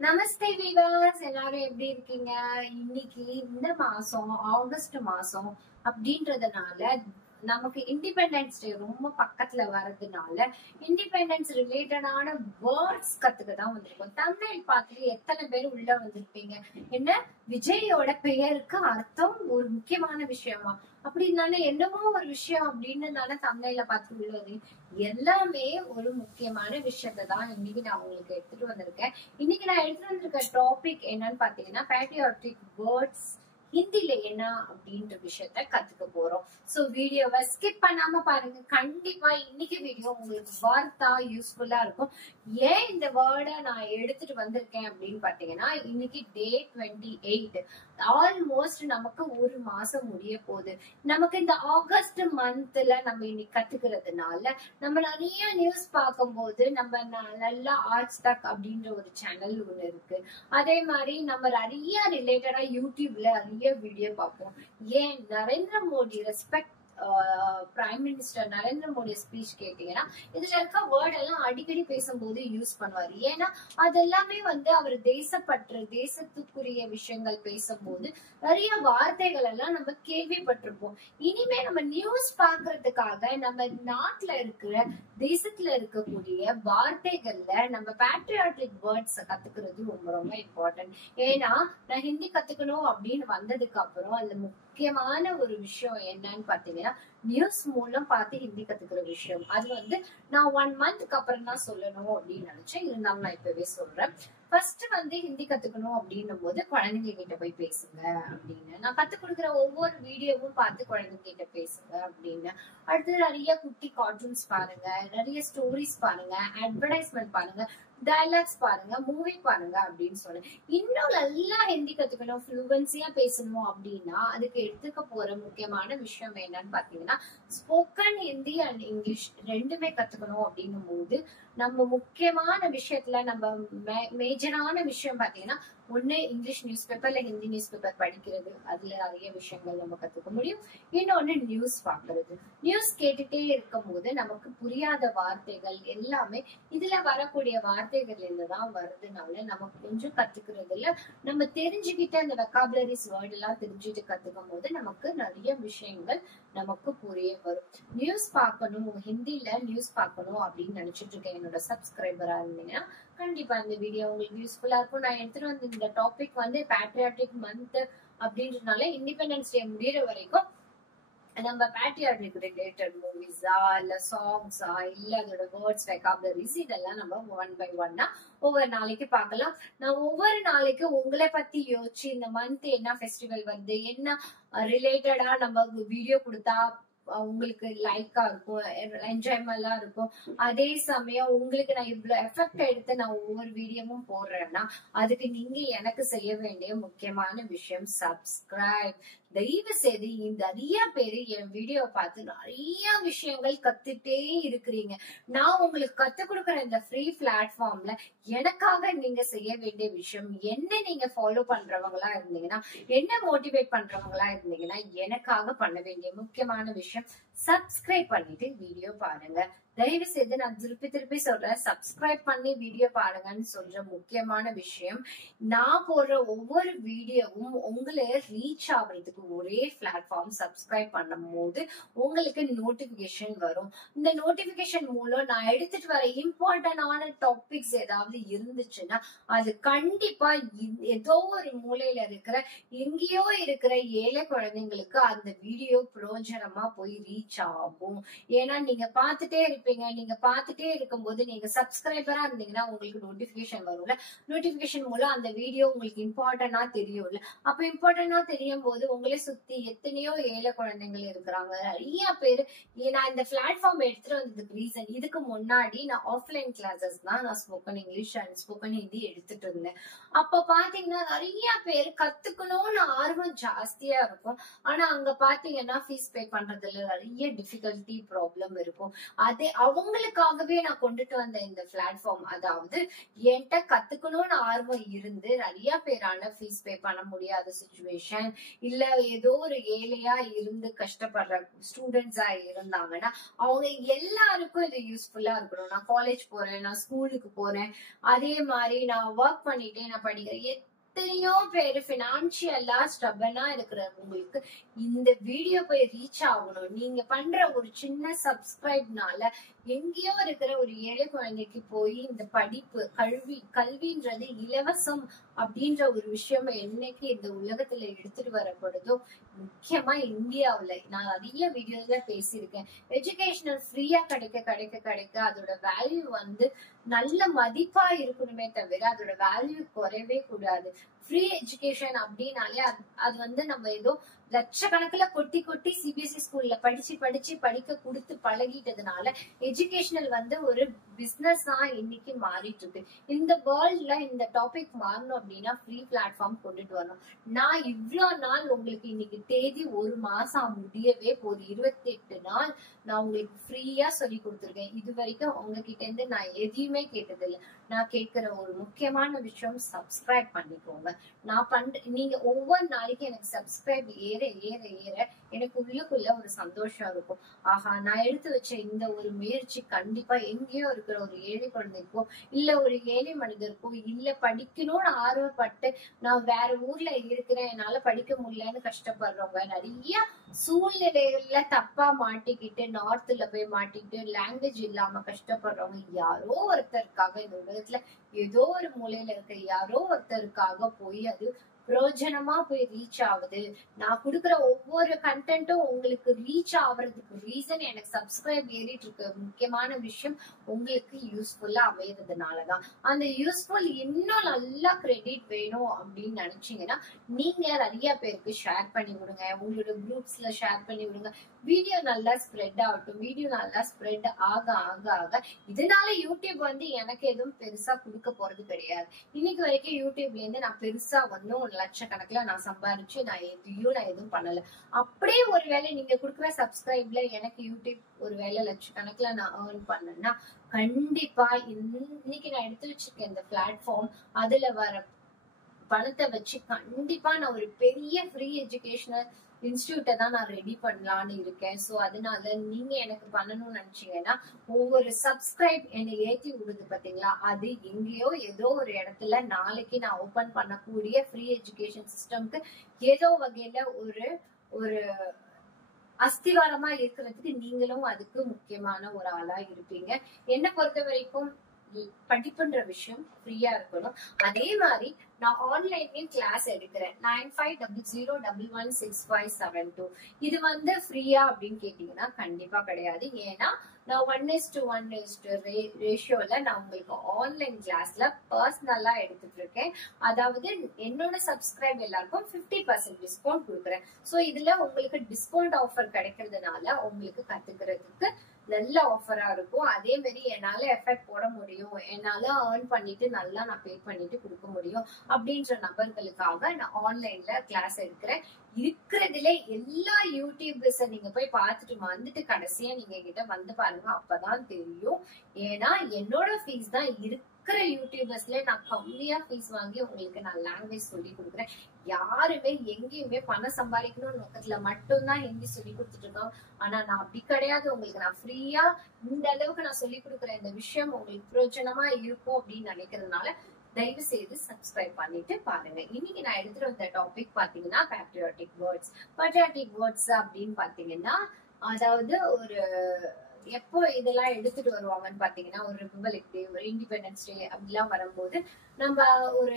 நமஸ்தே viewers, எல்லாரும் எப்படி இருக்கீங்க? இன்னைக்கு இந்த மாசம் ஆகஸ்ட் மாசம் அப்படின்றதுனால நமக்கு இண்டிபெண்டன்ஸ் டே ரொம்ப பக்கத்துல வர்றதுனால இண்டிபெண்டன்ஸ் ரிலேட்டடான வேர்ட்ஸ் கத்துக்க தான் வந்திருக்கோம். தமிழ் பார்த்து எத்தனை பேர் உள்ள வந்திருப்பீங்க? என்ன விஜயோட பெயருக்கு அர்த்தம் ஒரு முக்கியமான விஷயமா அப்படின்னால என்னமோ ஒரு விஷயம் அப்படின்னு தமிழ்ல பார்த்து உள்ளது எல்லாமே ஒரு முக்கியமான விஷயத்தை தான் இன்னைக்கு நான் உங்களுக்கு எடுத்துட்டு வந்திருக்கேன். இன்னைக்கு நான் எடுத்துட்டு வந்திருக்க டாபிக் என்னன்னு பாத்தீங்கன்னா பேட்ரியாட்டிக் வேர்ட்ஸ் ஹிந்தில என்ன அப்படின்ற விஷயத்த கத்துக்க போறோம். சோ வீடியோவை ஸ்கிப் பண்ணாம பாருங்க. கண்டிப்பா இன்னைக்கு வீடியோ உங்களுக்கு வார்த்தா யூஸ்ஃபுல்லா இருக்கும். ஏன் இந்த வேர்டை நான் எடுத்துட்டு வந்திருக்கேன் அப்படின்னு பாத்தீங்கன்னா இன்னைக்கு டே 28. ஆல்மோஸ்ட் நமக்கு ஒரு மாசம் முடிய போகுது. நமக்கு இந்த ஆகஸ்ட் மந்த்ல நம்ம இன்னைக்கு கத்துக்கிறதுனால நம்ம நிறைய நியூஸ் பார்க்கும்போது நம்ம நல்லா ஆர்ட்ஸ் தக் அப்படின்ற ஒரு சேனல் ஒண்ணு இருக்கு. அதே மாதிரி நம்ம நிறைய ரிலேட்டடா யூடியூப்ல நிறைய வீடியோ பார்ப்போம். ஏன் Narendra Modi respect prime minister Narendra Modi speech கேட்டீங்கன்னா இதுல இருக்க வேர்ட் எல்லாம் அடிக்கடி பேசும்போது யூஸ் பண்ணுவாரு. ஏன்னா அது எல்லாமே அவர் தேசப்பற்று தேசத்துக்குரிய விஷயங்கள் பேசும்போது நிறைய வார்த்தைகள் எல்லாம் நம்ம கேள்விப்பட்டிருப்போம். இனிமே நம்ம நியூஸ் பாக்குறதுக்காக நம்ம நாட்டுல இருக்கிற தேசத்துல இருக்கக்கூடிய வார்த்தைகள்ல நம்ம பேட்ரியாட்டிக் வேர்ட்ஸ் கத்துக்கிறது ரொம்ப ரொம்ப இம்பார்ட்டன்ட். ஏன்னா நான் ஹிந்தி கத்துக்கணும் அப்படின்னு வந்ததுக்கு அப்புறம் அதுல முக்கியமான ஒரு விஷயம் என்னன்னு பாத்தீங்கன்னா நியூஸ் மூலம் பார்த்து ஹிந்தி கத்துக்கிற விஷயம். அது நான் 1 மந்த்க்கு அப்புறம் தான் சொல்லணும் அப்படின்னு நினைச்சேன். இருந்தாலும் நான் இப்பவே சொல்றேன். ஃபர்ஸ்ட் ஹிந்தி கத்துக்கணும் அப்படின்னும் போது குழந்தைங்க கிட்ட போய் பேசுங்க அப்படின்னு நான் கத்துக் கொடுக்குற ஒவ்வொரு வீடியோவும் பார்த்து குழந்தைங்க கிட்ட பேசுங்க அப்படின்னு. அடுத்து நிறைய குட்டி கார்ட்டூன்ஸ் பாருங்க, நிறைய ஸ்டோரிஸ் பாருங்க, அட்வர்டைஸ்மெண்ட் பாருங்க, டயலாக்ஸ் பாருங்க, மூவி பாருங்க அப்படின்னு சொன்னேன். இன்னும் நல்லா ஹிந்தி கத்துக்கணும், ஃப்ளூவன்சியா பேசணும் அப்படின்னா அதுக்கு எடுத்துக்க போற முக்கியமான விஷயம் என்னன்னு பாத்தீங்கன்னா ஸ்போக்கன் ஹிந்தி அண்ட் இங்கிலீஷ் ரெண்டுமே கத்துக்கணும் அப்படின்னும் போது நம்ம முக்கியமான விஷயத்துல நம்ம மேஜரான விஷயம் பாத்தீங்கன்னா ஒண்ணு இங்கிலீஷ் நியூஸ் பேப்பர்ல ஹிந்தி நியூஸ் பேப்பர் படிக்கிறது, அதுல நிறைய விஷயங்கள் நம்ம கத்துக்க முடியும். இன்னொன்னு நியூஸ் பாக்குறது. நியூஸ் கேட்டுட்டே இருக்கும் போது நமக்கு புரியாத வார்த்தைகள் எல்லாமே இதுல வரக்கூடிய வார்த்தைகள் தான் வருதுனால நமக்கு கொஞ்சம் கத்துக்கிறதுல நம்ம தெரிஞ்சுக்கிட்ட அந்த வெக்காபுலரிஸ் வேர்ட் எல்லாம் தெரிஞ்சுட்டு கத்துக்கும் போது நமக்கு நிறைய விஷயங்கள் நமக்கு புரிய வரும். நியூஸ் பார்க்கணும், ஹிந்தில நியூஸ் பார்க்கணும் அப்படின்னு நினைச்சிட்டு இருக்கேன் என்னோட சப்ஸ்கிரைபரா இருந்தீங்கன்னா கண்டிப்பா இந்த வீடியோ உங்களுக்கு யூஸ்ஃபுல்லா இருக்கும். நான் எடுத்துட்டு வந்து இந்த டாபிக் பேட்ரியாட்டிக் மந்த் அப்படின்றதுனால இண்டிபெண்டன்ஸ் டே முடியற வரைக்கும் நம்ம பேட்ரியாட்டிக் ரிலேட்டட் மூவிஸா இல்ல சாங்ஸா இல்ல அதோட வேர்ட்ஸ் வெக்காபுலரிஸ் இதெல்லாம் நம்ம 1 by 1 ஒவ்வொரு நாளைக்கு பார்க்கலாம். நான் ஒவ்வொரு நாளைக்கு உங்களை பத்தி யோசிச்சு இந்த மந்த் என்ன ஃபெஸ்டிவல் வருது, என்ன ரிலேட்டடா நம்ம வீடியோ கொடுத்தா உங்களுக்கு லைக்கா இருக்கும், என்ஜாய்மெண்டா இருக்கும். அதே சமயம் உங்களுக்கு நான் இவ்வளவு எஃபெக்ட் எடுத்து நான் ஒவ்வொரு வீடியோவும் போடுறேன்னா அதுக்கு நீங்க எனக்கு செய்ய வேண்டிய முக்கியமான விஷயம் சப்ஸ்கிரைப். தயவு செய்து நிறைய பேரு என் வீடியோவை பார்த்து நிறைய விஷயங்கள் கத்துட்டே இருக்கிறீங்க. நான் உங்களுக்கு கத்துக் கொடுக்குற இந்த ஃப்ரீ பிளாட்ஃபார்ம்ல எனக்காக நீங்க செய்ய வேண்டிய விஷயம் என்ன, நீங்க ஃபாலோ பண்றவங்களா இருந்தீங்கன்னா என்ன மோட்டிவேட் பண்றவங்களா இருந்தீங்கன்னா எனக்காக பண்ண வேண்டிய முக்கியமான விஷயம் சப்ஸ்கிரைப் பண்ணிட்டு வீடியோ பாருங்க. தயவு செய்து நான் திருப்பி சொல்றேன், சப்ஸ்கிரைப் பண்ணி வீடியோ பாருங்கன்னு சொல்ற முக்கியமான விஷயம் நான் போடுற ஒவ்வொரு வீடியோவும் உங்களை ரீச் ஆகுறதுக்கு ஒரே பிளாட்ஃபார்ம் சப்ஸ்கிரைப் பண்ணும் போது உங்களுக்கு நோட்டிபிகேஷன் வரும். இந்த நோட்டிபிகேஷன் மூலம் நான் எடுத்துட்டு வர இம்பார்ட்டன்டான டாபிக்ஸ் ஏதாவது இருந்துச்சுன்னா அது கண்டிப்பா ஏதோ ஒரு மூலையில இருக்கிற எங்கேயோ இருக்கிற ஏழை குழந்தைங்களுக்கு அந்த வீடியோ பிரயோஜனமா போய் ரீச் ஆகும். ஏன்னா நீங்க பார்த்துட்டே இருப்பீங்க. நீங்க பார்த்துட்டே இருக்கும்போது நீங்க சப்ஸ்கிரைபரா இருந்தீங்கன்னா உங்களுக்கு நோட்டிபிகேஷன் வரும்ல. நோட்டிபிகேஷன் மூலம் அந்த வீடியோ உங்களுக்கு இம்பார்ட்டன்டா தெரியும்ல. அப்ப இம்பார்ட்டன்டா தெரியும் போது உங்களை சுத்தி எத்தனையோ ஏழை குழந்தைகள் இருக்கிறாங்க. நிறைய பேரு நான் இந்த பிளாட்ஃபார்ம் எடுத்துட்டு வந்ததுக்கு ரீசன் இதுக்கு முன்னாடி நான் ஆஃப்லைன் கிளாஸஸ் தான் நான் spoken English and spoken Hindi எடுத்துட்டு இருந்தேன். அப்ப பாத்தீங்கன்னா நிறைய பேர் கத்துக்கணும்னு ஆர்வம் ஜாஸ்தியா இருக்கும். ஆனா அங்க பாத்தீங்கன்னா ஃபீஸ் பே பண்றதுல நிறைய நிறைய டிஃபிகல்ட்டி ப்ராப்ளம் இருக்கும். அதே அவங்களுக்காகவே நான் கொண்டுட்டு வந்த இந்த பிளாட்ஃபார்ம். அதாவது என்கிட்ட கத்துக்கணும்னு ஆர்வம் இருந்து நிறைய பேரால ஃபீஸ் பே பண்ண முடியாத சுச்சுவேஷன், இல்ல ஏதோ ஒரு ஏழையா இருந்து கஷ்டப்படுற ஸ்டூடெண்ட்ஸா இருந்தாங்கன்னா அவங்க எல்லாருக்கும் இது யூஸ்ஃபுல்லா இருக்கணும். நான் காலேஜ் போறேன், நான் ஸ்கூலுக்கு போறேன், அதே மாதிரி நான் ஒர்க் பண்ணிட்டே நான் படிக்கிறேன். எத்தனையோ பேரு பினான்சியலா ஸ்டபனா இருக்கிறவங்களுக்கு இந்த வீடியோ போய் ரீச் ஆகணும். நீங்க பண்ற ஒரு சின்ன சப்ஸ்கிரைப்னால எங்கேயோ இருக்கிற ஒரு ஏழை குழந்தைக்கு போய் இந்த படிப்பு கல்வின்றது இலவசம் அப்படின்ற ஒரு விஷயம் என்னைக்கு இந்த உலகத்துல எடுத்துட்டு வரப்படுதோ, முக்கியமா இந்தியாவுல நான் நிறைய வீடியோல பேசியிருக்கேன். எஜுகேஷனல் ஃப்ரீயா கிடைக்க அதோட வேல்யூ நல்ல மதிப்பா இருக்கணுமே தவிர அதோட வேல்யூ குறையவே கூடாது. ஃப்ரீ எஜுகேஷன் அப்படின்னாலே அது நம்ம ஏதோ லட்சக்கணக்குல கொட்டி சிபிஎஸ்இ ஸ்கூல்ல படிக்க கொடுத்து பழகிட்டதுனால எஜுகேஷனல் ஒரு பிசினஸ் தான் இன்னைக்கு மாறிட்டு இருக்கு. இந்த வேர்ல்ட்ல இந்த டாபிக் மாறணும் அப்படின்னா ஃப்ரீ பிளாட்ஃபார்ம் கொண்டுட்டு வரணும். நான் இவ்வளவு நாள் உங்களுக்கு இன்னைக்கு தேதி ஒரு மாசம் முடியவே போகுது. 28 நாள் நான் உங்களுக்கு ஃப்ரீயா சொல்லி கொடுத்துருக்கேன். இது வரைக்கும் உங்ககிட்ட இருந்து நான் எதையுமே கேட்டதில்லை. நான் கேட்கிற ஒரு முக்கியமான விஷயம், சப்ஸ்கிரைப் பண்ணிக்கோங்க. நீங்க ஒவ்வொரு நாளைக்கு எனக்கு சப்ஸ்கிரைப் ஏற எனக்கு உள்ளுக்குள்ள ஒரு சந்தோஷம் இருக்கும். ஆஹா, நான் எடுத்து வச்ச இந்த ஒரு முயற்சி கண்டிப்பா எங்கேயோ இருக்கிற ஒரு ஏழை குழந்தைக்கோ இல்ல ஒரு ஏழை மனிதருக்கோ இல்ல படிக்கணும்னு ஆர்வப்பட்டு நான் வேற ஊர்ல இருக்கிறேன், என்னால படிக்க முடியலன்னு கஷ்டப்படுறவங்க, நிறைய சூழ்நிலைகள்ல தப்பா மாட்டிக்கிட்டு நார்த்ல போய் மாட்டிக்கிட்டு லாங்குவேஜ் இல்லாம கஷ்டப்படுறவங்க, யாரோ ஒருத்தருக்காக இந்த உலகத்துல ஏதோ ஒரு மூலையில இருக்க யாரோ ஒருத்தருக்காக போய் அது பிரயோஜனமா போய் ரீச் ஆகுது. நான் கொடுக்குற ஒவ்வொரு கண்டென்ட்டும் உங்களுக்கு ரீச் ஆகுறதுக்கு ரீசன் எனக்கு சப்ஸ்கிரைப் ஏறிட்டு இருக்க முக்கியமான விஷயம் உங்களுக்கு யூஸ்ஃபுல்லா அமையறதுனாலதான். அந்த யூஸ்ஃபுல் இன்னும் நல்லா கிரெடிட் வேணும் அப்படின்னு நினைச்சீங்கன்னா நீங்க நிறைய பேருக்கு ஷேர் பண்ணி விடுங்க. உங்களோட குரூப்ஸ்ல ஷேர் பண்ணி விடுங்க. வீடியோ நல்லா ஸ்ப்ரெட் ஆகட்டும். வீடியோ நல்லா ஸ்ப்ரெட் ஆக இதனால யூடியூப் எனக்கு எதுவும் பெருசா கொடுக்க போறது கிடையாது. இன்னைக்கு வரைக்கும் யூடியூப்ல இருந்து நான் பெருசா லட்சக்கணக்கில் நான் சம்பாரிச்சு நான் எதுவும் பண்ணல. அப்படியே ஒருவேளை நீங்க கொடுக்குற சப்ஸ்கிரைப்ல எனக்கு யூடியூப் ஒருவேளை லட்சக்கணக்கில் நான் ஏர்ன் பண்ணேன்னா கண்டிப்பா இன்னைக்கு நான் எடுத்து வச்சிருக்கேன் இந்த பிளாட்ஃபார்ம், அதுல வர பணத்தை வச்சு கண்டிப்பா நான் ஒரு பெரிய ஃப்ரீ எஜுகேஷனல் இன்ஸ்டிடியூட்டை தான் நான் ரெடி பண்ணலான்னு இருக்கேன். சோ அதனால நீங்க எனக்கு பண்ணணும்னு நினைச்சீங்கன்னா ஒவ்வொரு சப்ஸ்கிரைப் என்னை ஏற்றி விடுது பாத்தீங்களா, அது எங்கேயோ ஏதோ ஒரு இடத்துல நாளைக்கு நான் ஓபன் பண்ணக்கூடிய ஃப்ரீ எஜுகேஷன் சிஸ்டம்க்கு ஏதோ வகையில ஒரு அஸ்திவாரமா இருக்கிறதுக்கு நீங்களும் அதுக்கு முக்கியமான ஒரு ஆளா இருப்பீங்க. என்னை பொறுத்த வரைக்கும் படிப்புன்ற விஷயம் ஃப்ரீயா இருக்கணும். அதே மாதிரி நான் ஆன்லைன்லயும் கிளாஸ் எடுக்கிறேன். 9500116572. இது ஃப்ரீயா அப்படின்னு கேட்டீங்கன்னா கண்டிப்பா கிடையாது. ஏன்னா நான் 1:1 ரேஷியோல நான் உங்களுக்கு ஆன்லைன் கிளாஸ்ல பர்சனலா எடுத்துட்டு இருக்கேன். அதாவது என்னோட சப்ஸ்கிரைப் எல்லாருக்கும் 50% டிஸ்கவுண்ட் கொடுக்குறேன். சோ இதுல உங்களுக்கு டிஸ்கவுண்ட் ஆஃபர் கிடைக்கிறதுனால உங்களுக்கு கத்துக்கிறதுக்கு நல்ல ஆஃபரா இருக்கும். அதே மாதிரி என்னால எஃபெக்ட் போட முடியும், என்னால ஏர்ன் பண்ணிட்டு நல்லா நான் பே பண்ணிட்டு கொடுக்க முடியும் அப்படின்ற நபர்களுக்காக நான் ஆன்லைன்ல கிளாஸ் எடுக்கிறேன். இருக்கிறதுல எல்லா யூடியூபர்ஸ நீங்க போய் பார்த்துட்டு வந்துட்டு கடைசியா நீங்க கிட்ட பாருங்க, அப்பதான் தெரியும். ஏன்னா என்னோட ஃபீஸ் தான் இருக்கிற யூடியூபர்ஸ்ல நான் கம்மியா ஃபீஸ் வாங்கி உங்களுக்கு நான் லாங்குவேஜ் சொல்லி கொடுக்குறேன். யாருமே எங்கேயுமே பணம் சம்பாதிக்கணும்னு நோக்கத்துல மட்டும்தான் ஹிந்தி சொல்லி கொடுத்துட்டு இருக்கோம். ஆனா நான் அப்படி கிடையாது. உங்களுக்கு நான் ஃப்ரீயா இந்த அளவுக்கு நான் சொல்லி கொடுக்குற இந்த விஷயம் உங்களுக்கு பிரயோஜனமா இருக்கும் அப்படின்னு நினைக்கிறதுனால தயவு செய்து சப்ஸ்கிரைப் பண்ணிட்டு பாருங்க. இன்னைக்கு நான் எடுத்துட்டு வந்த டாபிக் பாத்தீங்கன்னா பேட்ரியாட்டிக் வேர்ட்ஸ். பேட்ரியாட்டிக் வேர்ட்ஸ் அப்படின்னு பாத்தீங்கன்னா அதாவது ஒரு எப்போ இதெல்லாம் எடுத்துட்டு வருவாங்கன்னு பாத்தீங்கன்னா ஒரு ரிபப்ளிக் டே, ஒரு இண்டிபெண்டன்ஸ் டே அப்படிலாம் வரும்போது நம்ம ஒரு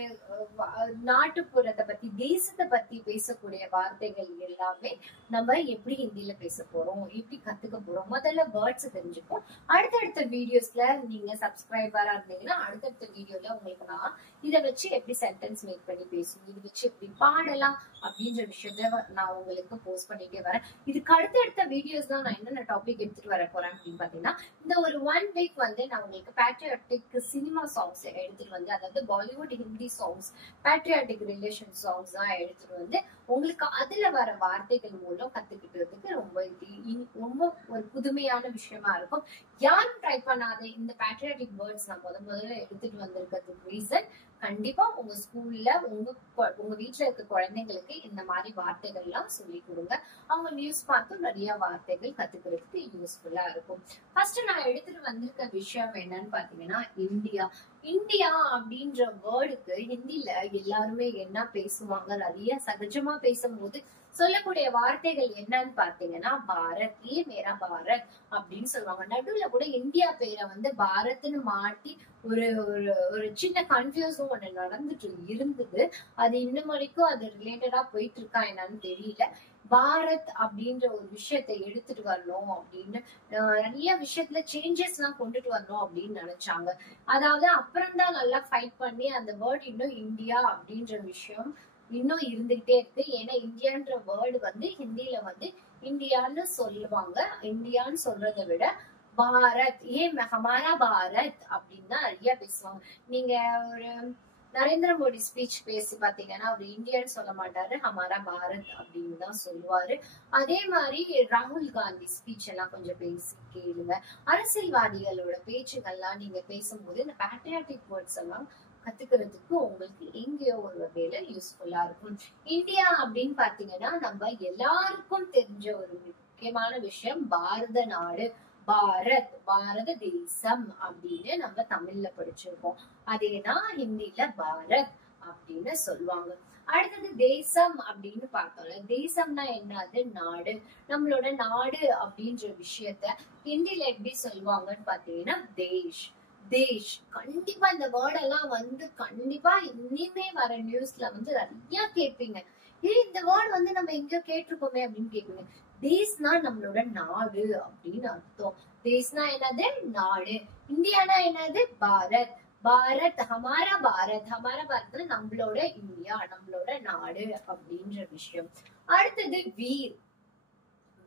நாட்டுப்புறத்தை பத்தி தேசத்தை பத்தி பேசக்கூடிய வார்த்தைகள் எல்லாமே நம்ம எப்படி ஹிந்தியில பேச போறோம், எப்படி கத்துக்க போறோம், முதல்ல வேர்ட்ஸ் தெரிஞ்சுப்போம். அடுத்தடுத்த வீடியோஸ்ல நீங்க சப்ஸ்கிரைபரா இருந்தீங்கன்னா அடுத்தடுத்த வீடியோல உங்களுக்கு நான் இதை வச்சு எப்படி சென்டென்ஸ் மேக் பண்ணி பேசணும், இது வச்சு எப்படி பாடலாம் அப்படின்ற விஷயத்த நான் உங்களுக்கு போஸ்ட் பண்ணிட்டே வரேன். இதுக்கு அடுத்தடுத்த வீடியோஸ் தான் நான் என்னென்ன டாபிக் எடுத்துட்டு வர போறேன் அப்படின்னு பாத்தீங்கன்னா இந்த ஒரு 1 வீக் நான் உங்களுக்கு பேட்ரியாட்டிக் சினிமா சாங்ஸ் எடுத்துட்டு அதாவது Bollywood Hindi songs, patriotic relation songs தான் எடுத்துட்டு வந்து உங்களுக்கு அதுல வர வார்த்தைகள் மூலம் கத்துக்கிட்டதுக்கு ரொம்ப ஒரு புதுமையான விஷயமா இருக்கும். யாரும் ட்ரை பண்ணாத இந்த பேட்ரியாட்டிக் வேர்ட்ஸ் நான் முதல்ல எடுத்துட்டு வந்திருக்கிறதுக்கு ரீசன், கண்டிப்பா உங்க ஸ்கூல்ல உங்க வீட்டுல இருக்க குழந்தைங்களுக்கு இந்த மாதிரி வார்த்தைகள் எல்லாம் சொல்லி கொடுங்க. அவங்க நியூஸ் பார்த்து நிறைய வார்த்தைகள் கத்துக்கிறதுக்கு யூஸ்ஃபுல்லா இருக்கும். ஃபர்ஸ்ட் நான் எடுத்துட்டு வந்திருக்க விஷயம் என்னன்னு பாத்தீங்கன்னா, இந்தியா. இந்தியா அப்படின்ற வேர்டுக்கு ஹிந்தில எல்லாருமே என்ன பேசுவாங்க, நிறைய சகஜமா பேசும்போது சொல்லக்கூடிய வார்த்தைகள் என்னன்னு பாத்தீங்கன்னா, பாரத், ஏ மேரா பாரத் அப்படின்னு சொல்லுவாங்க. நடுவுல கூட இந்தியா பேரை வந்து பாரத்னு மாட்டி ஒரு ஒரு சின்ன கன்ஃபியூஸும் ஒண்ணு நடந்துட்டு இருந்தது. அது இன்னும் வரைக்கும் அது ரிலேட்டடா போயிட்டு இருக்கா என்னன்னு தெரியல. பாரத் அப்படின்ற ஒரு விஷயத்தை எடுத்துட்டு வரணும் அப்படின்னு நிறைய விஷயத்துல சேஞ்சஸ் எல்லாம் கொண்டுட்டு வரணும் அப்படின்னு நினைச்சாங்க. அதாவது அப்புறம் தான் நல்லா ஃபைட் பண்ணி அந்த வேர்ட் இன்னும் இந்தியா அப்படின்ற விஷயம் இன்னும் இருந்துகிட்டே இருக்கு. ஏன்னா இந்தியான்ற வேர்டு வந்து ஹிந்தில வந்து இந்தியான்னு சொல்லுவாங்க. இந்தியான்னு சொல்றதை விட பாரத், ஹமாரா பாரத் அப்படின்னு தான் நிறைய பேசுவாங்க. நீங்க ஒரு நரேந்திர மோடி ஸ்பீச் பேசி பாத்தீங்கன்னா அவர் இந்தியான்னு சொல்ல மாட்டாரு, ஹமாரா பாரத் அப்படின்னு தான் சொல்லுவாரு. அதே மாதிரி ராகுல் காந்தி ஸ்பீச் எல்லாம் கொஞ்சம் பேசி கேளுங்க. அரசியல்வாதிகளோட பேச்சுகள்லாம் நீங்க பேசும்போது இந்த பேட்ரியாட்டிக் வேர்ட்ஸ் எல்லாம் கத்துக்கிறதுக்கு உங்களுக்கு எங்கேயோ ஒரு வகையில யூஸ்ஃபுல்லா இருக்கும். இந்தியா அப்படின்னு பாத்தீங்கன்னா நம்ம எல்லாருக்கும் தெரிஞ்ச ஒரு முக்கியமான விஷயம் பாரத நாடு, பாரத், பாரத தேசம் அப்படின்னு நம்ம தமிழ்ல படிச்சிருக்கோம். அதேதான் ஹிந்தில பாரத் அப்படின்னு சொல்லுவாங்க. அடுத்தது தேசம் அப்படின்னு பார்த்தோம்ல, தேசம்னா என்னது, நாடு. நம்மளோட நாடு அப்படின்ற விஷயத்த ஹிந்தில எப்படி சொல்லுவாங்கன்னு பாத்தீங்கன்னா தேஷ். தேஷ். கண்டிப்பா இந்த வேர்டெல்லாம் வந்து கண்டிப்பா இனிமே வர நியூஸ்ல வந்து நிறைய கேட்பீங்க. இந்த வேர்டு வந்து நம்ம எங்கேயோ கேட்டிருக்கோமே அப்படின்னு கேட்பீங்க. தேஸ்னா நம்மளோட நாடு அப்படின்னு அர்த்தம். தேஸ்னா என்னது, நாடு. இந்தியானா என்னது, பாரத். பாரத், ஹமாரா பாரத். ஹமாரா பாரத்ல நம்மளோட இந்தியா, நம்மளோட நாடு அப்படின்ற விஷயம். அடுத்தது வீர்.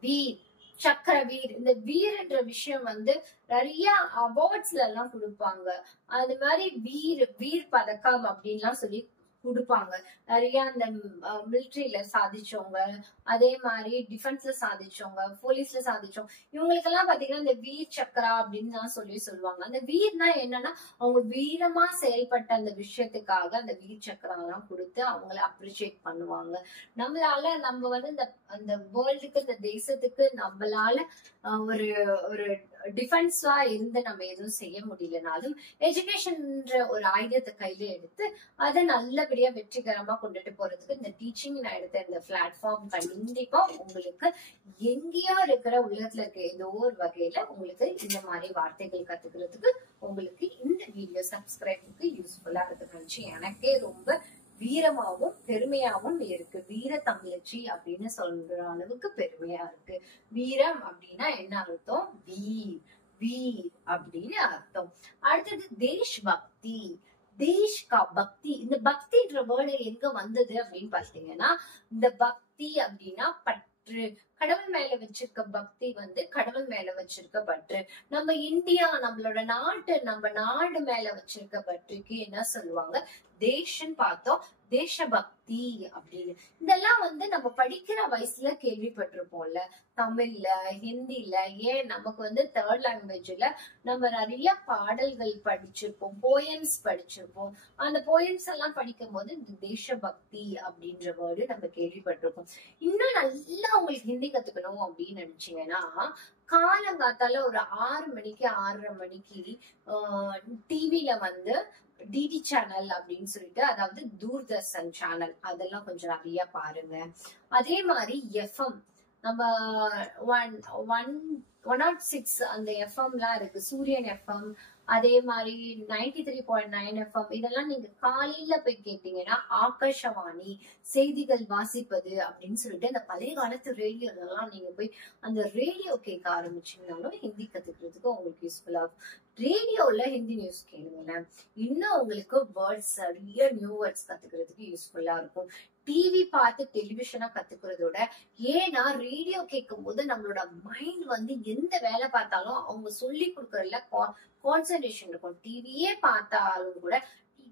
வீர், சக்கரவீர். இந்த வீர் என்ற விஷயம் வந்து நிறைய அவார்ட்ஸ்ல எல்லாம் கொடுப்பாங்க. அது மாதிரி வீர் பதக்கம் அப்படின்லாம் சொல்லி கொடுப்பாங்க. நிறைய அந்த மிலிட்ரியில சாதிச்சவங்க, அதே மாதிரி டிஃபென்ஸ்ல சாதிச்சவங்க, போலீஸ்ல சாதிச்சவங்க, இவங்களுக்கு எல்லாம் பாத்தீங்கன்னா இந்த வீர் சக்கரா அப்படின்னு சொல்லுவாங்க. அந்த வீர்னா என்னன்னா அவங்க வீரமா செயல்பட்ட அந்த விஷயத்துக்காக அந்த வீர் சக்கரா எல்லாம் கொடுத்து அவங்கள அப்ரிசியேட் பண்ணுவாங்க. நம்மளால நம்ம வந்து அந்த வேர்ல்டுக்கு, இந்த தேசத்துக்கு நம்மளால ஒரு ஒரு டிஃபென்ஸா இருந்து நம்ம எதுவும் செய்ய முடியலனாலும் எஜுகேஷன்ன்ற ஒரு ஆயுதத்தை கையில எடுத்து அதை நல்லபடியா வெற்றிகரமா கொண்டுட்டு போறதுக்கு இந்த டீச்சிங் நான் எடுத்த இந்த பிளாட்ஃபார்ம் கண்டிப்பா உங்களுக்கு எங்கேயோ இருக்கிற உலகத்துல இருக்க ஏதோ ஒரு வகையில உங்களுக்கு இந்த மாதிரி வார்த்தைகள் கத்துக்கிறதுக்கு உங்களுக்கு இந்த வீடியோ சப்ஸ்கிரைபுக்கு யூஸ்ஃபுல்லா இருக்குன்னு நினைச்சு எனக்கே ரொம்ப வீரமாவும் பெருமையாவும் இருக்கு. வீர தமிழச்சி அப்படின்னு சொல்ற அளவுக்கு பெருமையா இருக்கு. வீரம் அப்படின்னா என்ன அர்த்தம், வீர், வீர் அப்படின்னு அர்த்தம். அடுத்தது தேஷ் பக்தி. தேஷ் கா பக்தி. இந்த பக்தின்ற வேர்டு எங்க வந்தது அப்படின்னு பாத்தீங்கன்னா, இந்த பக்தி அப்படின்னா பற்று, கடவுள் மேல வச்சிருக்க பக்தி வந்து கடவுள் மேல வச்சிருக்க பற்று. நம்ம இந்தியா, நம்மளோட நம்ம நாடு மேல வச்சிருக்க பற்றுக்கு என்ன சொல்லுவாங்க, தேஷ்ன்னு பார்த்தோம். தேசபக்தி அப்படின்னு இதெல்லாம் வந்து நம்ம படிக்கிற வயசுல கேள்விப்பட்டிருப்போம்ல, தமிழ்ல, ஹிந்தில, ஏன் நமக்கு வந்து தேர்ட் லாங்குவேஜ்ல நம்ம நிறைய பாடல்கள் படிச்சிருப்போம், போயம்ஸ் படிச்சிருப்போம். அந்த போயம்ஸ் எல்லாம் படிக்கும் போது இந்த தேசபக்தி அப்படின்ற வேர்டு நம்ம கேள்விப்பட்டிருப்போம். இன்னும் நல்லா உங்களுக்கு ஹிந்தி கத்துக்கணும் அப்படின்னு நினைச்சீங்கன்னா, காலங்காத்தால ஒரு 6 மணிக்கு 6:30 மணிக்கு டிவில வந்து டிடி சேனல் அப்படின்னு சொல்லிட்டு, அதாவது தூர்தர்ஷன் சேனல், அதெல்லாம் கொஞ்சம் நிறைய பாருங்க. அதே மாதிரி எஃப்எம் நம்ம 106 அந்த எஃப்எம் எல்லாம் இருக்கு, சூரியன் எஃப்எம், அதே மாதிரி 93.9 எஃப்எம். இதெல்லாம் நீங்க காலையில போய் கேட்டீங்கன்னா ஆகாஷவாணி, செய்திகள் வாசிப்பது அப்படின்னு சொல்லிட்டு அந்த பழைய காலத்து ரேடியோலாம் நீங்க போய் அந்த ரேடியோ கேட்க ஆரம்பிச்சீங்கன்னாலும் ஹிந்தி கத்துக்கிறதுக்கு உங்களுக்கு யூஸ்ஃபுல்லா இருக்கும். ரேடியோல ஹிந்தி நியூஸ் கேளுங்களேன், இன்னும் உங்களுக்கு வேர்ட்ஸ், நிறைய நியூ வேர்ட்ஸ் கத்துக்கிறதுக்கு யூஸ்ஃபுல்லா இருக்கும். டிவி பார்த்து டெலிவிஷனா கத்துக்கிறதோட, ஏன்னா ரேடியோ கேட்கும் போது நம்மளோட மைண்ட் வந்து எந்த வேலை பார்த்தாலும் அவங்க சொல்லி கொடுக்கறதுல கான்சன்ட்ரேஷன் இருக்கும். டிவியே பார்த்தாலும் கூட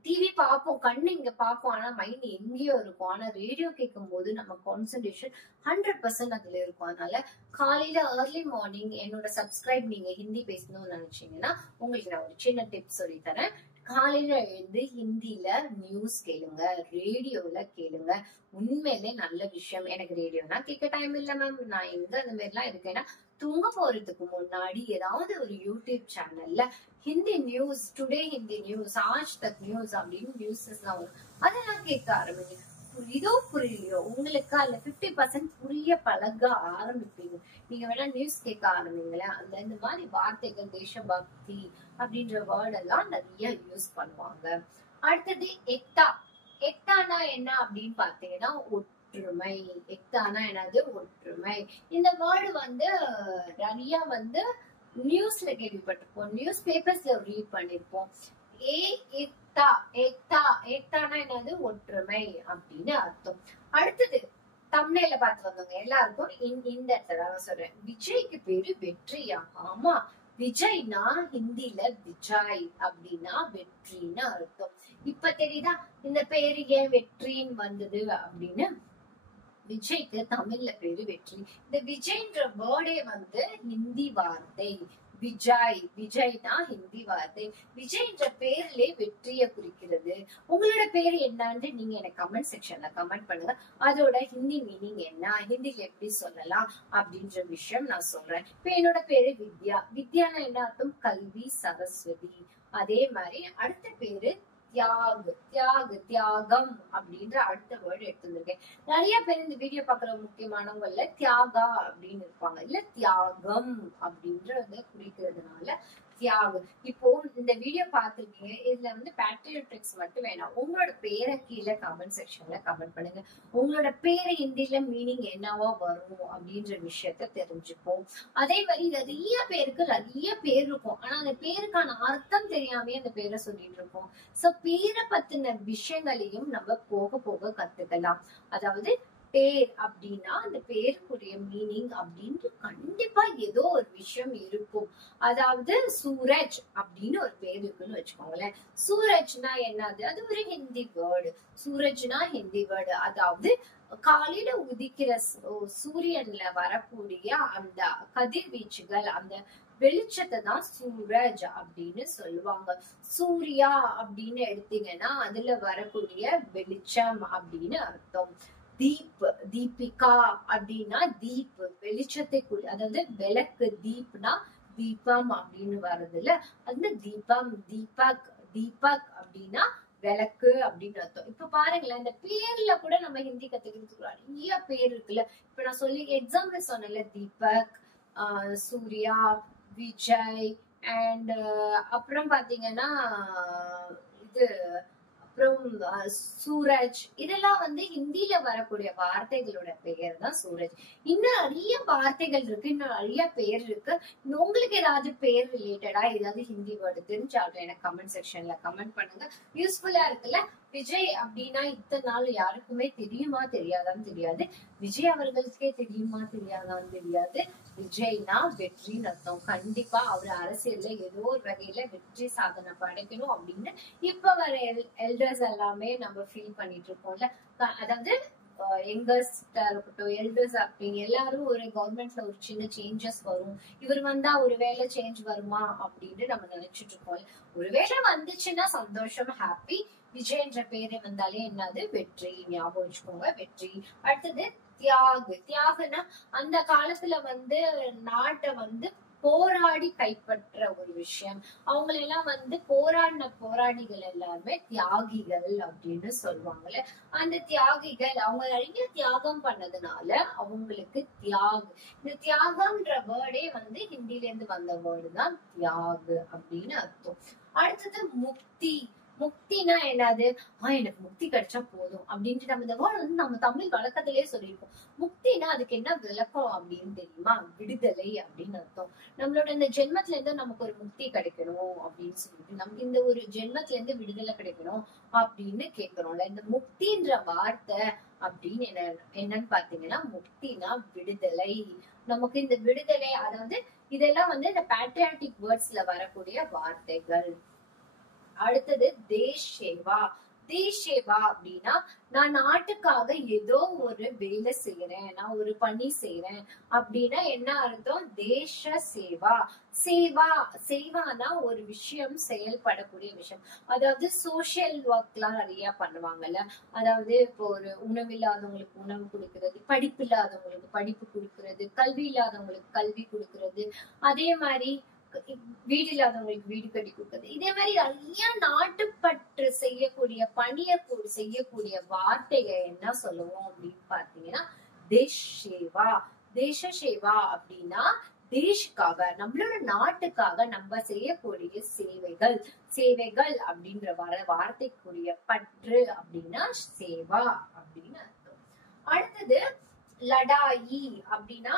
டிவி பார்ப்போம், கண்ணு இங்க பார்ப்போம், ஆனா மைண்ட் எங்கேயோ இருக்கும். ஆனா ரேடியோ கேட்கும் போது நம்ம கான்சென்ட்ரேஷன் 100% அதுல இருக்கும். அதனால காலையில ஏர்லி மார்னிங் என்னோட சப்ஸ்கிரைப் நீங்க ஹிந்தி பேசணும்னு நினைச்சீங்கன்னா உங்களுக்கு நான் ஒரு சின்ன டிப்ஸ் சொல்லி தரேன். காலையில எழுந்து ஹிந்தில நியூஸ் கேளுங்க, ரேடியோல கேளுங்க. உண்மையிலே நல்ல விஷயம். எனக்கு ரேடியோனா கேட்க டைம் இல்ல மேம், நான் எங்க அந்த மாதிரி எல்லாம் இருக்கேன்னா தூங்க போறதுக்கு முன்னாடி ஏதாவது ஒரு யூடியூப் சேனல்ல Hindi news, today Hindi news, Aaj Tak news அப்படின்னு நியூஸஸ் எல்லாம் வரும். அதெல்லாம் கேட்க ஆரம்பிங்க. புரியுதோ புரியலையோ உங்களுக்கு அதுல 50% புரிய பழக ஆரம்பிப்பீங்க. நீங்க வேணா நியூஸ் கேட்க ஆரம்பிங்களேன். அந்த இந்த மாதிரி வார்த்தைகள், தேசபக்தி அப்படின்ற வேர்ட் எல்லாம் நிறைய யூஸ் பண்ணுவாங்க. அடுத்தது எக்தா. எக்தானா என்ன அப்படின்னு பாத்தீங்கன்னா ஒற்றுமை. எக்தானா என்னது? ஒற்றுமை. இந்த வேர்டு வந்து நிறைய வந்து நியூஸ்ல கேள்விப்பட்டிருப்போம், நியூஸ் பேப்பர்ஸ்ல ரீட் பண்ணிருப்போம். ஏக்தா, ஏக்தா, ஏக்தானா என்னது? ஒற்றுமை அப்படின்னு அர்த்தம். அடுத்தது தம்ப்நெயில்ல பார்த்து வந்தவங்க எல்லாருக்கும் இந்த இடத்துல சொல்றேன், விஜய்க்கு பேரு வெற்றியா? ஆமா, விஜய்னா ஹிந்தில விஜய் அப்படின்னா வெற்றின்னு அர்த்தம். இப்ப தெரியுதா இந்த பேரு ஏன் வெற்றின்னு வந்தது அப்படின்னு? விஜய்க்கு தமிழ்ல பேரு வெற்றி. இந்த விஜய்ன்ற வேர்டே வந்து ஹிந்தி வார்த்தை. விஜய், விஜய்னா ஹிந்தி வார்த்தை. விஜய்ன்ற பேர்லயே வெற்றியை குறிக்கிறது. உங்களோட பேரு என்னன்னு நீங்க எனக்கு கமெண்ட் செக்ஷன்ல கமெண்ட் பண்ணுங்க. அதோட ஹிந்தி மீனிங் என்ன, ஹிந்தில எப்படி சொல்லலாம் அப்படின்ற விஷயம் நான் சொல்றேன். இப்ப என்னோட பேரு வித்யா. வித்யானா என்ன அர்த்தம்? கல்வி, சரஸ்வதி. அதே மாதிரி அடுத்த பேரு தியாக். தியாக், தியாகம் அப்படின்ற அடுத்த வேர்டு எடுத்து வந்திருக்கேன். நிறைய பேர் இந்த வீடியோ பாக்குற முக்கியமானவங்கல்ல தியாகா அப்படின்னு இருப்பாங்க, இல்ல தியாகம் அப்படின்றத குறிக்கிறதுனால தியாக். இப்போ இந்த வீடியோ பாத்துருக்கீங்க, இதுல வந்து பேட்ரியாட்டிக்ஸ் மட்டும் வேணாம், உங்களோட பேரை கீழே கமெண்ட் செக்ஷன்ல கமெண்ட் பண்ணுங்க. உங்களோட பேரு ஹிந்தில மீனிங் என்னவா வரும் அப்படின்ற விஷயத்த தெரிஞ்சுப்போம். அதே மாதிரி நிறைய பேருக்கு நிறைய பேர் இருக்கும், ஆனா அந்த பேருக்கான அர்த்தம் தெரியாமயே அந்த பேரை சொல்லிட்டு இருக்கோம். சோ பேரை பத்தின விஷயங்களையும் நம்ம போக போக கத்துக்கலாம். அதாவது பேர் அப்படின்னா அந்த பேருக்குரிய மீனிங் அப்படின்னு கண்டிப்பா ஏதோ ஒரு விஷயம் இருக்கும். அதாவது சூரஜ் அப்படின்னு ஒரு பேர் இருக்குன்னு வச்சுக்கோங்களேன். சூரஜ்னா என்னது? அது ஒரு ஹிந்தி வேர்டு. சூரஜ்னா ஹிந்தி வேர்டு. அதாவது காலையில உதிக்கிற சூரியன்ல வரக்கூடிய அந்த கதிர்வீச்சுகள், அந்த வெளிச்சத்தை தான் சூரஜ் அப்படின்னு சொல்லுவாங்க. சூர்யா அப்படின்னு எடுத்தீங்கன்னா அதுல வரக்கூடிய வெளிச்சம் அப்படின்னு அர்த்தம். தீப், தீபிகா அப்படின்னா தீப், வெளிச்சத்தை அதாவது விளக்கு. தீப்னா தீபம் அப்படின்னு வருதுல்ல, அந்த தீபம். தீபக், தீபக் அப்படின்னா விளக்கு அப்படின்னு அர்த்தம். இப்ப பாருங்களேன், இந்த பேர்ல கூட நம்ம ஹிந்தி கத்துக்கிறதுக்கு நிறைய பேர் இருக்குல்ல. இப்ப நான் சொல்லி எக்ஸாம்பிள் சொன்னேன்ல, தீபக், சூர்யா, விஜய் அண்ட் அப்புறம் பாத்தீங்கன்னா இது அப்புறம் சூரஜ். இதெல்லாம் வந்து ஹிந்தில வரக்கூடிய வார்த்தைகளோட பெயர் தான் சூரஜ். இன்னும் நிறைய வார்த்தைகள் இருக்கு, இன்னும் நிறைய பேர் இருக்கு. உங்களுக்கு ஏதாவது பேர் ரிலேட்டடா ஏதாவது ஹிந்தி வேர்டு தெரிஞ்சாலும் எனக்கு கமெண்ட் செக்ஷன்ல கமெண்ட் பண்ணுங்க. யூஸ்ஃபுல்லா இருக்குல்ல. விஜய் அப்படின்னா இத்தனை நாள் யாருக்குமே தெரியுமா தெரியாதான்னு தெரியாது. விஜய் அவர்களுக்கே தெரியுமா தெரியாதான்னு தெரியாது. விஜய்னா வெற்றின்னு அர்த்தம். கண்டிப்பா அவர் அரசியல்ல ஏதோ ஒரு வகையில வெற்றி சாதனை படைக்கணும் அப்படின்னு இப்ப வர எல்டர்ஸ் எல்லாமே நம்ம ஃபீல் பண்ணிட்டு இருக்கோம்ல. அதாவது யங்கர்ஸ்டா இருக்கட்டும், எல்டர்ஸ் அப்படிங்க எல்லாரும் ஒரு கவர்மெண்ட்ல ஒரு சின்ன சேஞ்சஸ் வரும், இவர் வந்தா ஒரு வேலை சேஞ்ச் வருமா அப்படின்னு நம்ம நினைச்சிட்டு இருக்கோம். ஒருவேளை வந்துச்சுன்னா சந்தோஷம், ஹாப்பி. விஜய்ன்ற பேரு வந்தாலே என்னது? வெற்றி. ஞாபகம் வச்சுக்கோங்க, வெற்றி. அடுத்தது தியாக். தியாகனா அந்த காலத்துல வந்து நாட்டை வந்து போராடி கைப்பற்ற ஒரு விஷயம். அவங்களெல்லாம் வந்து போராடின போராடிகள் எல்லாருமே தியாகிகள் அப்படின்னு சொல்லுவாங்கல்ல. அந்த தியாகிகள் அவங்க நிறைய தியாகம் பண்ணதுனால அவங்களுக்கு தியாக். இந்த தியாகம்ன்ற வேர்டே வந்து ஹிந்தில இருந்து வந்த வேர்டு தான் தியாக் அப்படின்னு அர்த்தம். அடுத்தது முக்தி. முக்தினா என்னது? எனக்கு முக்தி கிடைச்சா போதும் அப்படின்ட்டு நம்ம இந்த வேர்டு வந்து நம்ம தமிழ் வழக்கத்திலேயே சொல்லியிருக்கோம். முக்தினா அதுக்கு என்ன விளக்கம் அப்படின்னு தெரியுமா? விடுதலை அப்படின்னு அர்த்தம். நம்மளோட இந்த ஜென்மத்துல இருந்து நமக்கு ஒரு முக்தி கிடைக்கணும் அப்படின்னு சொல்லிட்டு, நமக்கு இந்த ஒரு ஜென்மத்துல இருந்து விடுதலை கிடைக்கணும் அப்படின்னு கேட்கிறோம்ல. இந்த முக்தின்ற வார்த்தை அப்படின்னு என்னன்னு பாத்தீங்கன்னா, முக்தினா விடுதலை. நமக்கு இந்த விடுதலை, அதாவது இதெல்லாம் வந்து இந்த பேட்ரியாட்டிக் வேர்ட்ஸ்ல வரக்கூடிய வார்த்தைகள். அடுத்தது தேஷ் சேவா. தேஷ் சேவா அப்படின்னா நான் நாட்டுக்காக ஏதோ ஒரு வேலை செய்யறேன், நான் ஒரு பணி செய்யறேன் அப்படின்னா என்ன அர்த்தம்? தேச சேவா. சேவா, சேவானா ஒரு விஷயம் செயல்படக்கூடிய விஷயம். அதாவது சோசியல் ஒர்க் எல்லாம் நிறைய பண்ணுவாங்கல்ல. அதாவது இப்போ ஒரு உணவு இல்லாதவங்களுக்கு உணவு கொடுக்கறது, படிப்பு இல்லாதவங்களுக்கு படிப்பு கொடுக்கறது, கல்வி இல்லாதவங்களுக்கு கல்வி கொடுக்கறது, அதே மாதிரி வீடு இல்லாதவங்களுக்கு வீடு கட்டி கொடுக்குறது. இதே மாதிரி நிறைய நாட்டுப்பற்று செய்யக்கூடிய பணியை செய்யக்கூடிய வார்த்தையை என்ன சொல்லுவோம் அப்படின்னு பாத்தீங்கன்னா தேஷ் சேவா. தேச சேவா அப்படின்னா தேஷ்காக, நம்மளோட நாட்டுக்காக நம்ம செய்யக்கூடிய சேவைகள். சேவைகள் அப்படின்ற வார்த்தைக்குரிய பற்று அப்படின்னா சேவா அப்படின்னு அர்த்தம். அடுத்தது லடாயி அப்படின்னா,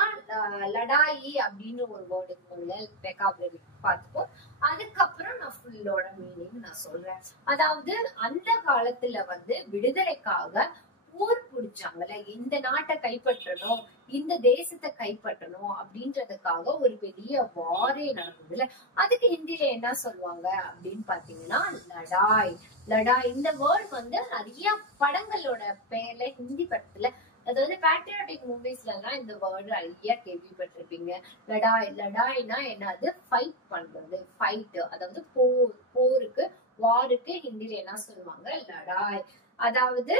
லடாயி அப்படின்னு ஒரு வேர்டுக்கு முதல் வெகாபுலரி பார்த்துப்போம். அதுக்கப்புறம் நான் ஃபுல்லோட மீனிங் நான் சொல்றேன். அதாவது அந்த காலத்துல விடுதலைக்காக போர் புடிச்சாங்கல்ல, இந்த நாட்டை கைப்பற்றணும், இந்த தேசத்தை கைப்பற்றணும் அப்படின்றதுக்காக ஒரு பெரிய வாரே நடந்ததுல, அதுக்கு ஹிந்தில என்ன சொல்லுவாங்க அப்படின்னு பாத்தீங்கன்னா லடாய். லடாய் இந்த வேர்ட் நிறைய படங்களோட பெயர்ல ஹிந்தி படத்துல, அதாவது பேட்ரியாட்டிக் மூவிஸ்ல எல்லாம் இந்த வேர்டு நிறைய கேள்விப்பட்டிருப்பீங்க. லடாய். லடாய்னா என்னது? ஃபைட் பண்றது, ஃபைட். அதாவது போர், போருக்கு, வாருக்கு ஹிந்தில என்ன சொல்லுவாங்க? லடாய். அதாவது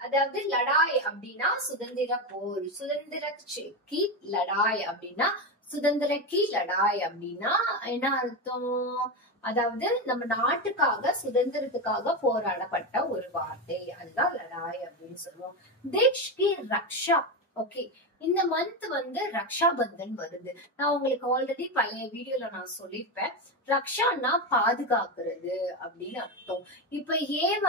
அதாவது லடாய் அப்படின்னா சுதந்திர போர். சுதந்திர கி லடாய் அப்படின்னா, சுதந்திர கி லடாய் அப்படின்னா என்ன அர்த்தம்? அதாவது நம்ம நாட்டுக்காக, சுதந்திரத்துக்காக போராடப்பட்ட ஒரு வார்த்தை, அதுதான் லடாய் அப்படின்னு சொல்லுவோம். தேஷ் கி ரக்ஷா. ஓகே, இந்த மந்த் ரக்ஷா பந்தன் வருது. நான் உங்களுக்கு ஆல்ரெடி பழைய வீடியோல நான் சொல்லிருப்பேன். ரக்ஷான்னா பாதுகாக்கிறது அப்படின்னு அர்த்தம். இப்ப ஏன்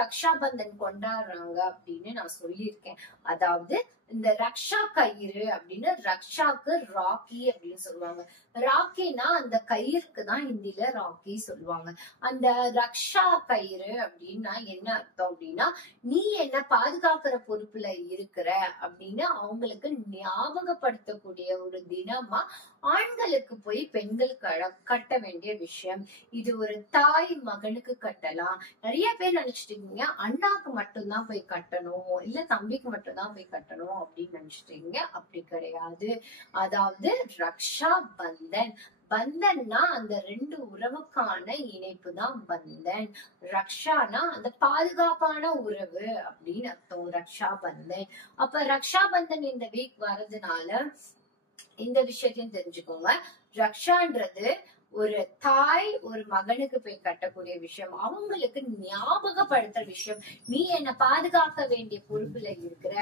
ரக்ஷா பந்தன் கொண்டாடுறாங்க அப்படின்னு நான் சொல்லியிருக்கேன். அதாவது இந்த ரக்ஷா கயிறு அப்படின்னு, ரக்ஷாக்கு ராக்கி அப்படின்னு சொல்லுவாங்க. ராக்கினா அந்த கயிறுக்கு தான் ஹிந்தில ராக்கி சொல்லுவாங்க. அந்த ரக்ஷா கயிறு அப்படின்னா என்ன அர்த்தம் அப்படின்னா, நீ என்ன பாதுகாக்கிற பொறுப்புல இருக்கிற அப்படின்னு அவங்களுக்கு ஞாபகப்படுத்தக்கூடிய ஒரு தினமா ஆண்களுக்கு போய் பெண்கள் கட்ட வேண்டிய விஷயம். இது ஒரு தாய் மகனுக்கு கட்டலாம். நிறைய பேர் நினைச்சிட்டு இருக்கீங்க அண்ணாக்கு மட்டும்தான் போய் கட்டணும், இல்ல தம்பிக்கு மட்டும்தான் போய் கட்டணும் அப்படின்னு நினைச்சிட்டீங்க. அப்படி கிடையாது. அதாவது ரக்ஷா பந்தன். பந்தன்னா அந்த ரெண்டு உறவுக்கான இணைப்பு தான் பந்தன். ரக்ஷானா அந்த பாதுகாப்பான உறவு அப்படின்னு அர்த்தம், ரக்ஷா பந்தன். அப்ப ரக்ஷா பந்தன் இந்த வீக் வர்றதுனால இந்த விஷயத்தையும் தெரிஞ்சுக்கோங்க. ரக்ஷான்றது ஒரு தாய் ஒரு மகனுக்கு போய் கட்டக்கூடிய விஷயம், அவங்களுக்கு ஞாபகப்படுத்துற விஷயம். நீ என்ன பாதுகாக்க வேண்டிய பொறுப்புல இருக்கிற.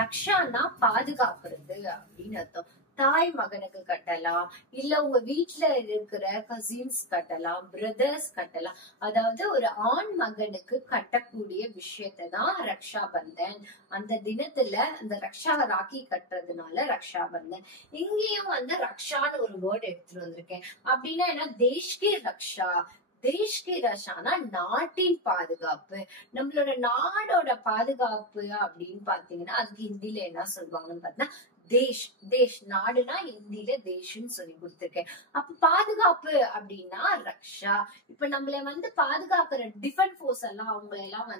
ரக்ஷான்னா பாதுகாக்கிறது அப்படின்னு அர்த்தம். தாய் மகனுக்கு கட்டலாம், இல்ல உங்க வீட்டுல இருக்கிற கசின்ஸ் கட்டலாம், பிரதர்ஸ் கட்டலாம். அதாவது ஒரு ஆண் மகனுக்கு கட்டக்கூடிய விஷயத்தான் ரக்ஷா பந்தன். அந்த தினத்துல அந்த ரக்ஷா ராக்கி கட்டுறதுனால ரக்ஷா பந்தன். இங்கேயும் ரக்ஷான்னு ஒரு வேர்டு எடுத்துட்டு வந்திருக்கேன். அப்படின்னா என்ன? தேஷ்கி ரக்ஷா. தேஷ்கி ரக்ஷானா நாட்டின் பாதுகாப்பு, நம்மளோட நாடோட பாதுகாப்பு அப்படின்னு பாத்தீங்கன்னா அதுக்கு ஹிந்தில என்ன சொல்லுவாங்கன்னு பாத்தீங்கன்னா தேஷ். தேஷ் நாடுனா ஹிந்தில தேஷ்ன்னு சொல்லி கொடுத்திருக்கேன். அப்ப பாதுகாப்பு அப்படின்னா ரக்ஷா. இப்ப நம்மள பாதுகாக்கிற டிஃபென்ஸ் ஃபோர்ஸ் எல்லாம் அவங்க எல்லாம்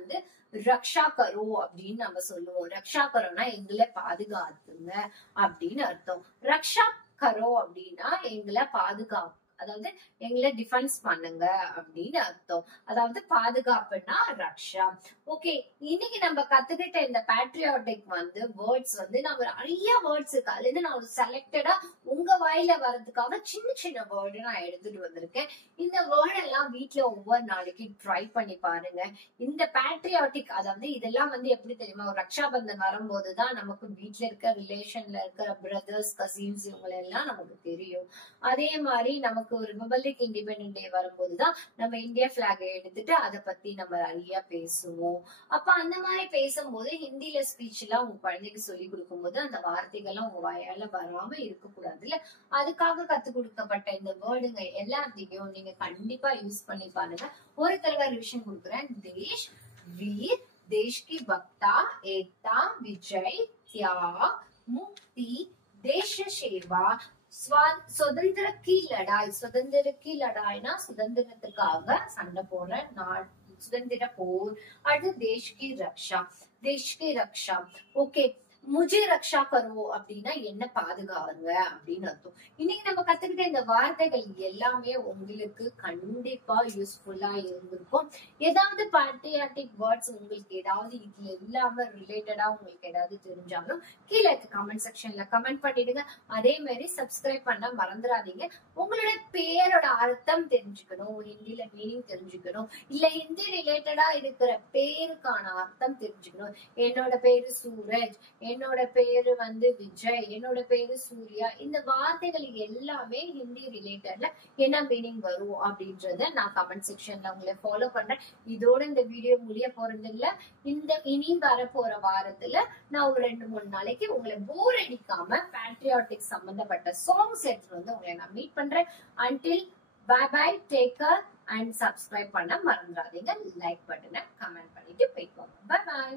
ரக்ஷா கரோ அப்படின்னு நம்ம சொல்லுவோம். ரக்ஷா கரோனா எங்களை பாதுகாத்துங்க அப்படின்னு அர்த்தம். ரக்ஷா கரோ அப்படின்னா எங்களை பாதுகாப்பு, அதாவது எங்களை டிஃபென்ஸ் பண்ணுங்க அப்படின்னு அர்த்தம். அதாவது பாதுகாப்புன்னா ரக்ஷா. ஓகே, இன்னைக்கு நம்ம கத்துக்கிட்ட இந்த பேட்ரியாட்டிக் வேர்ட்ஸ் நம்ம நிறைய வேர்ட்ஸ் இருக்கு. அதுல இருந்து நான் ஒரு செலக்டடா உங்க வாயில வர்றதுக்காக சின்ன சின்ன வேர்டு நான் எடுத்துட்டு வந்திருக்கேன். இந்த வேர்ட் எல்லாம் வீட்டுல ஒவ்வொரு நாளைக்கு ட்ரை பண்ணி பாருங்க. இந்த பேட்ரியாட்டிக், அதாவது இதெல்லாம் எப்படி தெரியுமா, ஒரு ரக்ஷாபந்தன் வரும்போதுதான் நமக்கு வீட்டுல இருக்க ரிலேஷன்ல இருக்கிற பிரதர்ஸ் கசின்ஸ் இவங்க எல்லாம் நமக்கு தெரியும். அதே மாதிரி நமக்கு ஒரு ரிபப்ளிக் இண்டிபெண்டன்ட் டே வரும்போதுதான் நம்ம இந்தியா பிளாக் எடுத்துட்டு அதை பத்தி நம்ம நிறைய பேசுவோம். அப்ப அந்த மாதிரி பேசும்போது ஹிந்தில ஸ்பீச் எல்லாம் உங்க குழந்தைக்கு சொல்லி கொடுக்கும் போது அந்த வார்த்தைகள்லாம் உங்க வாயால வராம இருக்க கூடாதுல்ல, அதுக்காக கத்து கொடுக்கப்பட்ட இந்த வேர்டுங்க எல்லாத்தையும் நீங்க கண்டிப்பா யூஸ் பண்ணி பாருங்க. ஒரு தடவை ரிவிஷன் கொடுக்குறேன். தேஷ், வீர், தேஷ் கி பக்தா, ஏக்தா, விஜய், தியாக், முக்தி, தேஷ சேவா, சுதந்திர கீ லடாய். சுதந்திர கீ லடாய்னா சுதந்திரத்துக்காக சண்டை போற நாள், சுதந்திர போர். அடுத்து தேஷ் கி ரக்ஷா. தேஷ் கி ரக்ஷா ஓகே. முஜே ரக்ஷா கரோ அப்படின்னா என்ன பாதுகாவங்க அப்படின்னு அர்த்தம். இன்னைக்கு நம்ம கத்துக்கிட்ட இந்த வார்த்தைகள் எல்லாமே உங்களுக்கு கண்டிப்பா யூஸ்ஃபுல்லா இருந்திருக்கும். ஏதாவது பேட்ரியாட்டிக் வேர்ட்ஸ் உங்களுக்கு ஏதாவது இதுல இல்லாம ரிலேட்டடா உங்களுக்கு ஏதாவது தெரிஞ்சாலும் கீழே கமெண்ட் செக்ஷன்ல கமெண்ட் பண்ணிடுங்க. அதே மாதிரி சப்ஸ்கிரைப் பண்ண மறந்துடாதீங்க. உங்களோட பேரோட அர்த்தம் தெரிஞ்சுக்கணும், ஹிந்தில மீனிங் தெரிஞ்சுக்கணும், இல்ல ஹிந்தி ரிலேட்டடா இருக்கிற பேருக்கான அர்த்தம் தெரிஞ்சுக்கணும். என்னோட பேரு சூரஜ், என்னோட பேரு விஜய், என்னோட பேரு சூர்யா. இந்த வார்த்தைகள் எல்லாமே ஹிந்தி ரிலேட்டட்ல என்ன மீனிங் வரும் அப்படின்றத நான் கமெண்ட் செக்ஷன்ல உங்களை ஃபாலோ பண்றேன். இதோட இந்த வீடியோ முடிய போறது இல்ல. இனி வர போற வாரத்துல நான் ஒரு 2-3 நாளைக்கு உங்களை போர் அடிக்காம பேட்ரியாட்டிக் சம்பந்தப்பட்ட சாங்ஸ் எடுத்துட்டு உங்களை நான் மீட் பண்றேன். Until bye bye, take care and subscribe பண்ண மறந்துடாதீங்க. லைக் பட்டனை கமெண்ட் பண்ணிட்டு போய்க்கோங்க. Bye by.